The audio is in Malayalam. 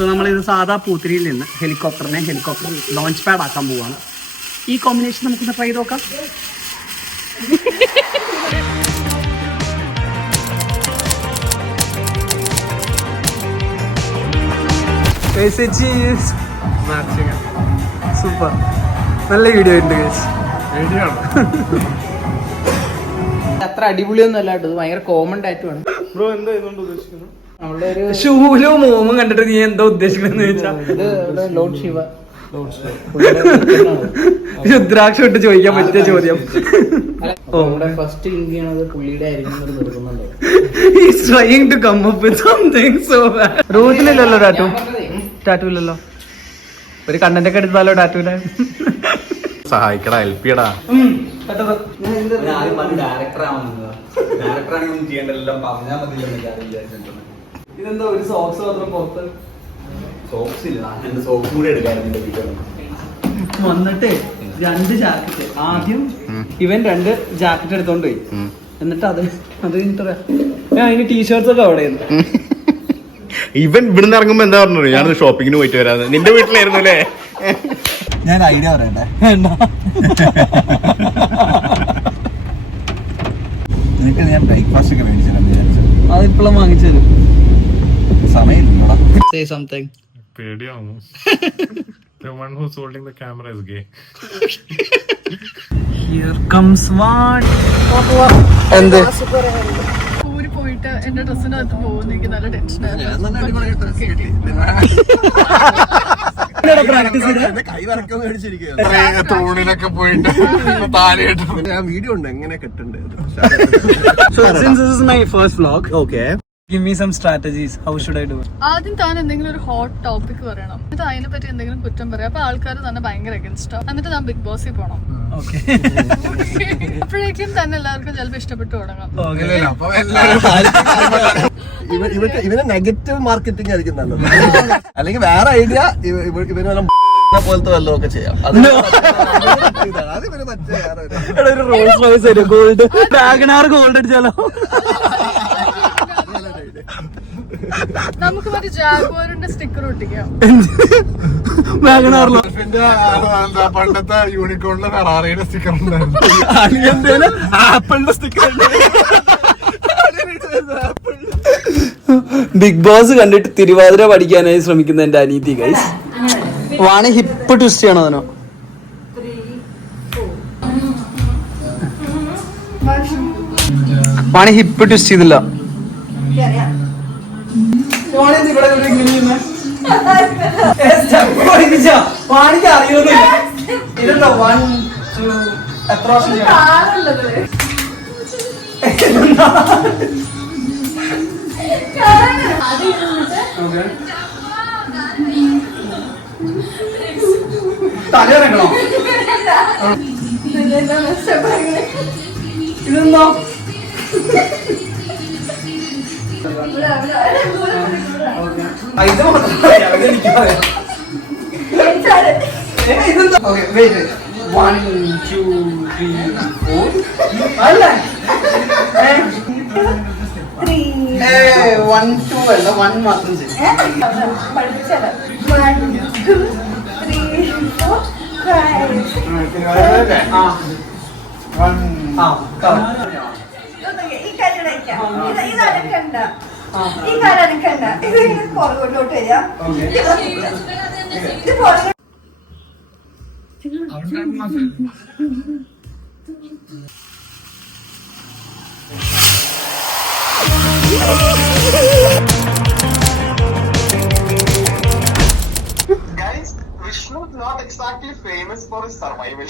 സോ നമ്മളിത് സാധാ പൂത്തിരിയിൽ നിന്ന് ഹെലികോപ്റ്റർ ലോഞ്ച് പാഡ് ആക്കാൻ പോവാണ്. ഈ കോമ്പിനേഷൻ നമുക്കൊന്ന് ട്രൈ ചെയ്ത് നോക്കാം. സൂപ്പർ, നല്ല വീഡിയോ ഉണ്ട്. അത്ര അടിപൊളിയൊന്നും അല്ല കേട്ടോ, ഭയങ്കര കോമൺ ടാറ്റു ആണ്. ബ്രോ എന്താ ഇതുകൊണ്ട് ഉദ്ദേശിക്കുന്നത്? ഷൂലോ മോമും കണ്ടിട്ട് നീ എന്താ ഉദ്ദേശിക്കുന്നത് ചോദിച്ചാ, ലോഡ് ശിവ രുദ്രാക്ഷം ഇട്ട് ചോദിക്കാൻ പറ്റിയ ചോദ്യം. ഫസ്റ്റ് ഇൻഡിയാണ് പുള്ളിയുടെ ആയിരിക്കും നിർത്തുന്നുണ്ടോ? He's trying to come up with something so bad. റൂട്ടിലില്ലല്ലോ ടാറ്റു ഇല്ലല്ലോ. ഒരു കണ്ടന്റ് ഒക്കെ എടുത്താലോ ടാറ്റുവിനെ. സഹായിക്കടാ, ഹെൽപ്പ് ചെയ്യടാ. ഇതെന്താ ഒരു സോക്സ് മാത്രം പുറത്ത് വന്നിട്ടേ 2 ജാക്കറ്റ്. ആദ്യം ഇവൻ 2 ജാക്കറ്റ് എടുത്തോണ്ട് പോയി. എന്നിട്ട് അത് അതിന് ടീഷർട്സ് ഒക്കെ അവിടെ ഇവൻ ഇവിടുന്ന് ഇറങ്ങുമ്പോ എന്താ പറഞ്ഞു, ഞാനത് ഷോപ്പിങ്ങിന് പോയിട്ട് വരാന്ന്. നിന്റെ വീട്ടിലായിരുന്നു അല്ലേ? ഞാൻ ഐഡിയ പറയട്ടെ. നിനക്ക് ഞാൻ ബ്രേക്ക്ഫാസ്റ്റ് ഒക്കെ മേടിച്ചിട്ടാണ് വിചാരിച്ചത്. അതിപ്പോഴും വാങ്ങിച്ചത് സമയമില്ലല്ലോടാ. Say something. പേടിയാവുന്നു. The one who's holding the camera is gay. Here comes one. എന്ത് ഊരി പോയിട്ട് എന്റെ ഡ്രസ്സിനകത്ത് പോകുന്ന എനിക്ക് നല്ല ടെൻഷനായിരുന്നു. തൂണിലൊക്കെ പോയിട്ട് ഞാൻ വീഡിയോ ഉണ്ട് എങ്ങനെ കെട്ടുണ്ട്. So since this is my first vlog, okay, give me some strategies. How should I do it? ആദ്യം താൻ എന്തെങ്കിലും ഒരു ഹോട്ട് ടോപ്പിക് പറയണം, എന്നിട്ട് അതിനെ പറ്റി എന്തെങ്കിലും കുറ്റം പറയാം. അപ്പൊ ആൾക്കാർ തന്നെ ഭയങ്കര അഗൻസ്റ്റ് ആവും. എന്നിട്ട് ഞാൻ ബിഗ് ബോസിൽ പോണം. Okay. അപ്പോഴേക്കും തന്നെ എല്ലാവർക്കും ചിലപ്പോൾ ഇഷ്ടപ്പെട്ടു തുടങ്ങാം. ഇവന് നെഗറ്റീവ് മാർക്കറ്റിംഗ് ആയിരിക്കും നല്ലത്. അല്ലെങ്കിൽ വേറെ ഐഡിയ ഇവന് വല്ല പോലത്തെ വല്ലതും ഒക്കെ ചെയ്യാം. ഒരു റോൾസ് റോയ്സ് വരും, ഗോൾഡ് വാഗണാർ ഗോൾഡ് അടിച്ചാലോ. നമുക്ക് മറ്റേ ജാഗ്വാറിന്റെ സ്റ്റിക്കർ ഒട്ടിക്കാം. വാഗണാറിലോ പണ്ടത്തെ യൂണിക്കോണിലെ ഫെറാറിയുടെ സ്റ്റിക്കർ ഉണ്ടായിരുന്നു. ആപ്പിളിന്റെ സ്റ്റിക്കർ. ബിഗ് ബോസ് കണ്ടിട്ട് തിരുവാതിര പഠിക്കാനായി ശ്രമിക്കുന്ന എന്റെ അനീതി ഗൈസ്. വാണി ഹിപ്പ് ട്വിസ്റ്റ് ചെയ്യണോ അതിനോ? വാണി ഹിപ്പ് ട്വിസ്റ്റ് ചെയ്തില്ല. വാണിക്ക് അറിയുന്നില്ല. ഇതെന്താ 1 2 എത്ര വർഷം തലയിറങ്ങണോ? ഇതെന്തോ ഇത് മാത്രം എനിക്ക് പറയാം. ഇതെന്താ? 1 2 3 4 അല്ല 1 2 അല്ല 1 മാത്രം ചെയ്യും. 1 2 3 4 ഈ കല്ലടയ്ക്കാം. ഇത് അനക്കണ്ട, ഈ കാലം അനക്കണ്ട. ഇത് പുറകോട്ടോട്ട് വരാം. ഇത് പുറകോട്ട് Guys, Vishnu is not exactly famous for his survival.